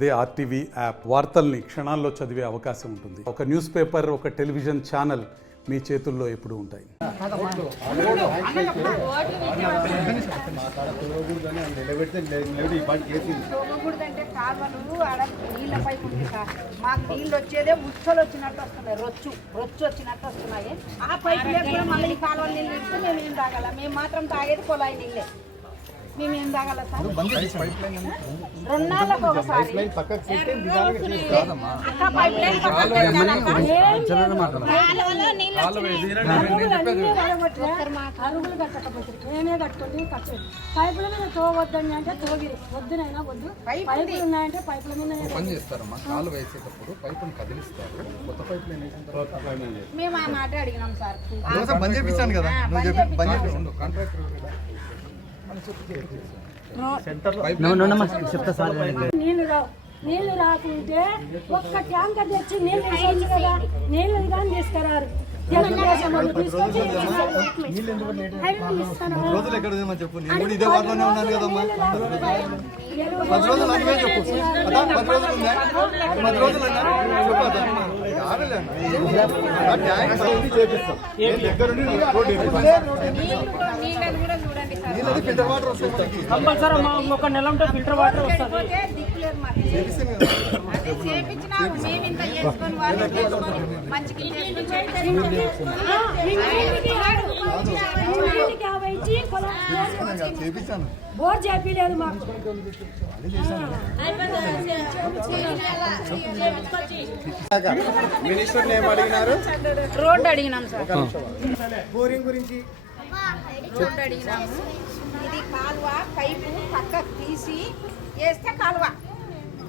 అదే RTV app వార్తల్ని క్షణాల్లో చదివే అవకాశం ఉంటుంది. ఒక న్యూస్ పేపర్, ఒక టెలివిజన్ ఛానల్ మీ చేతుల్లో ఎప్పుడూ ఉంటాయి. మాకు నీళ్ళు వచ్చేదే ఉచ్చలు వచ్చినట్టు వస్తున్నాయి, రొచ్చు వచ్చినట్టు వస్తున్నాయి. ఆ పైపు లేకుండా మళ్ళీ ఈ కాలువ నీళ్ళు ఇస్తే మేము ఏం తాగాల? మేము మాత్రం తాగేది కొలాయి నీళ్ళే. మేమేం తాగాల సార్? 2 నెలలకు ఒకసారి అక్క పైప్ లైన్ అరుగులు కట్టకపోతే మేమే కట్టుకొని కట్టలేదు. పైపుల మీద తోవద్దని అంటే తోగిరి, వద్దునైనా వద్దు. పైపులు ఉన్నాయంటే పైపుల మీద పని చేస్తారమ్మా. కాలు వేసేటప్పుడు పైపుని కదిలిస్తారు. కొత్త పైపులు మేము ఆ మాట అడిగినాం సార్. బంద్ చేయించాను కదా, నువ్వు చెప్పి బంద్ చేసి కాంట్రాక్టర్ నీళ్లు రాకుంటే ఒక్క ట్యాంకర్ తెచ్చి నీళ్ళు తీసుకోవచ్చు కదా. నీళ్ళు కానీ తీసుకురారు. రోజులు ఎక్కడ చెప్పు, నేను కూడా ఇదే వాటిలోనే ఉన్నాను కదమ్మా. 10 రోజులు అనివే చెప్పు. 10 రోజులు ఉందా? 10 రోజులు అన్నా ఫిల్టర్ వాటర్ వస్తాయి. ఒక నెల ఉంటే ఫిల్టర్ వాటర్ వస్తుంది. బోర్ చేపిలేదు మాకు. మినిస్టర్ ఏం అడిగినారు? రోడ్డు అడిగినాం సార్. బోరింగ్ గురించి రోడ్డు అడిగినాము. ఇది కాలువ పైపు పక్కకు తీసి వేస్తే కాలువ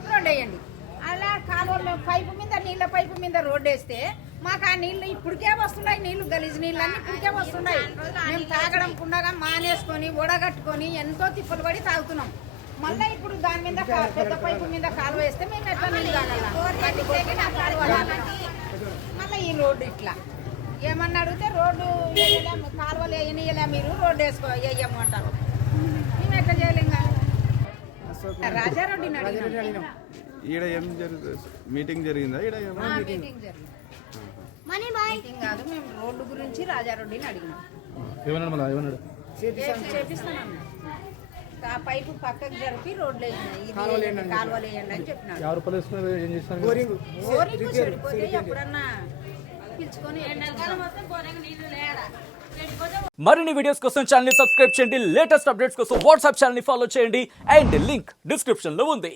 రోడ్డు వేయండి. అలా కాలువలో పైపు మీద నీళ్ళ పైపు మీద రోడ్డు వేస్తే మాకు ఆ నీళ్ళు ఇప్పటికే వస్తున్నాయి. నీళ్లు గలీజ్ నీళ్ళు అన్నీ ఇప్పటికే వస్తున్నాయి. మేము తాగడం కుండగా మానేసుకొని ఒడగట్టుకొని ఎంతో తిప్పలు పడి తాగుతున్నాం. మళ్ళీ ఇప్పుడు దాని మీద పెద్ద పైపు మీద కాలువ వేస్తే మేము ఎట్లా నీళ్ళు తాగాలి? మళ్ళీ ఈ రోడ్డు ఇట్లా ఏమన్నా అడిగితే రోడ్డు వేయలేము, కాలువలు వేయనియలే, మీరు రోడ్డు వేయము అంటారు. మేము ఎట్లా చేయలేం కదా. రాజారెడ్డిని అడిగినాం. ఈడ ఏం మీటింగ్ జరిగిందా? ఈడ మీటింగ్ జరిగింది. మీటింగ్ కాదు, మేము రోడ్డు గురించి రాజారెడ్డిని అడిగినాం. చేపిస్తానన్నా. ఆ పైపు పక్కకు జరిపి రోడ్లు వేసినాయి, కాలువలు వేయండి అని చెప్పినాడు. బోరింగ్ చెడిపోతే ఎప్పుడన్నా పిలుచుకొని మరిన్ని వీడియోస్ కోసం ఛానల్ ని సబ్స్క్రైబ్ చేయండి. లేటెస్ట్ అప్డేట్స్ కోసం వాట్సాప్ ఛానల్ ని ఫాలో చేయండి. అండ్ లింక్ డిస్క్రిప్షన్ లో ఉంది.